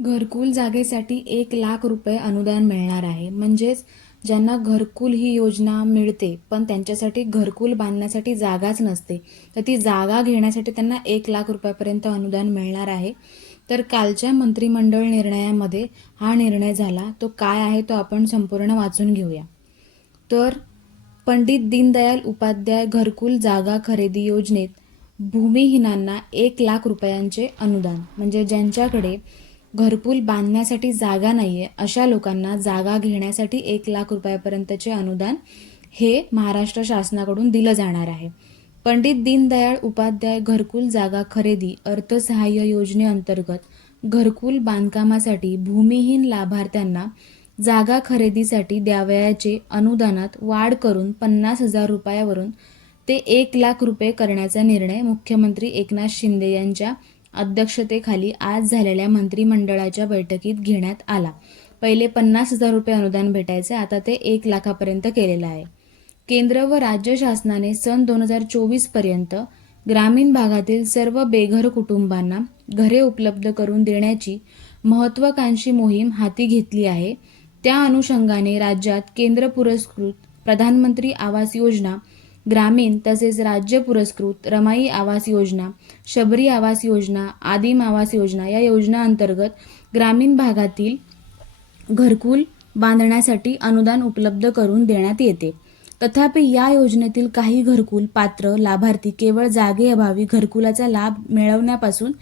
घरकुल जागेसाठी एक लाख रुपये अनुदान मिळणार आहे. म्हणजेच ज्यांना घरकुल ही योजना मिळते पण त्यांच्यासाठी घरकुल बांधण्यासाठी जागाच नसते. तर ती जागा घेण्यासाठी त्यांना एक लाख रुपयापर्यंत अनुदान मिळणार आहे. तर कालच्या मंत्रिमंडळ निर्णयामध्ये हा निर्णय झाला. तो काय आहे तो आपण संपूर्ण वाचून घेऊया. तर पंडित दीनदयाल उपाध्याय घरकुल जागा खरेदी योजनेत भूमिहीनांना एक लाख रुपयांचे अनुदान म्हणजे ज्यांच्याकडे घरकुल बांधण्यासाठी जागा नाही आहे अशा लोकांना जागा घेण्यासाठी एक लाख रुपयापर्यंतचे अनुदान हे महाराष्ट्र शासनाकडून दिलं जाणार आहे. पंडित दीनदयाळ उपाध्याय घरकुल जागा खरेदी अर्थसहाय्य योजनेअंतर्गत घरकुल बांधकामासाठी भूमिहीन लाभार्थ्यांना जागा खरेदीसाठी द्यावयाचे अनुदानात वाढ करून पन्नास हजार रुपयावरून ते एक लाख रुपये करण्याचा निर्णय मुख्यमंत्री एकनाथ शिंदे यांच्या अध्यक्षतेखाली आज झालेल्या मंत्रिमंडळाच्या बैठकीत घेण्यात आला. पहिले पन्नास हजार रुपये अनुदान भेटायचे आता ते एक लाखापर्यंत केलेलं आहे. केंद्र व राज्य शासनाने सन दोन हजार चोवीसपर्यंत ग्रामीण भागातील सर्व बेघर कुटुंबांना घरे उपलब्ध करून देण्याची महत्त्वाकांक्षी मोहीम हाती घेतली आहे. त्या अनुषंगाने राज्यात केंद्र पुरस्कृत प्रधानमंत्री आवास योजना ग्रामीण तसेच राज्य पुरस्कृत रमाई आवास योजना शबरी आवास योजना आदिम आवास योजना या योजना अंतर्गत ग्रामीण भागातील घरकुल बांधण्यासाठी अनुदान उपलब्ध करून देण्यात येते. तथापि या योजनेतील काही घरकुल पात्र लाभार्थी केवळ जागेअभावी घरकुलाचा लाभ मिळवण्यापासून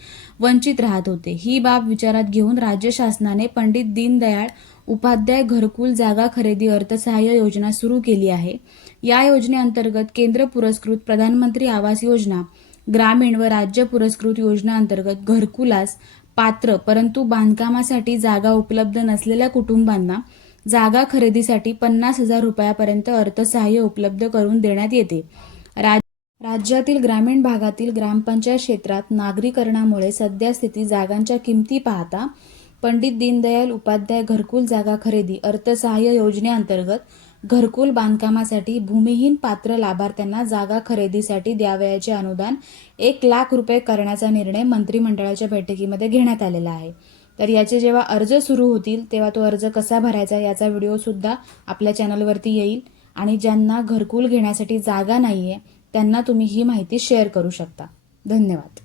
वंचित राहत होते. ही बाब विचारात घेऊन राज्य शासनाने पंडित दीनदयाळ उपाध्याय घरकुल जागा खरेदी अर्थसहाय्य योजना सुरू केली आहे. या योजनेअंतर्गत केंद्र पुरस्कृत प्रधानमंत्री आवास योजना ग्रामीण व राज्य पुरस्कृत योजनांतर्गत घरकुलास पात्र परंतु बांधकामासाठी जागा उपलब्ध नसलेल्या कुटुंबांना जागा खरेदीसाठी पन्नास हजार रुपयापर्यंत अर्थसहाय्य उपलब्ध करून देण्यात येते. राज राज्यातील ग्रामीण भागातील ग्रामपंचायत क्षेत्रात नागरीकरणामुळे सध्यास्थिती जागांच्या किमती पाहता पंडित दीनदयाल उपाध्याय घरकुल जागा खरेदी अर्थसहाय्य योजनेअंतर्गत घरकुल बांधकामासाठी भूमिहीन पात्र लाभार्थ्यांना जागा खरेदीसाठी द्यावयाचे अनुदान एक लाख रुपये करण्याचा निर्णय मंत्रिमंडळाच्या बैठकीमध्ये घेण्यात आलेला आहे. तर याचे जेव्हा अर्ज सुरू होतील तेव्हा तो अर्ज कसा भरायचा याचा व्हिडिओसुद्धा आपल्या चॅनलवरती येईल. आणि ज्यांना घरकुल घेण्यासाठी जागा नाही आहे त्यांना तुम्ही ही माहिती शेअर करू शकता. धन्यवाद.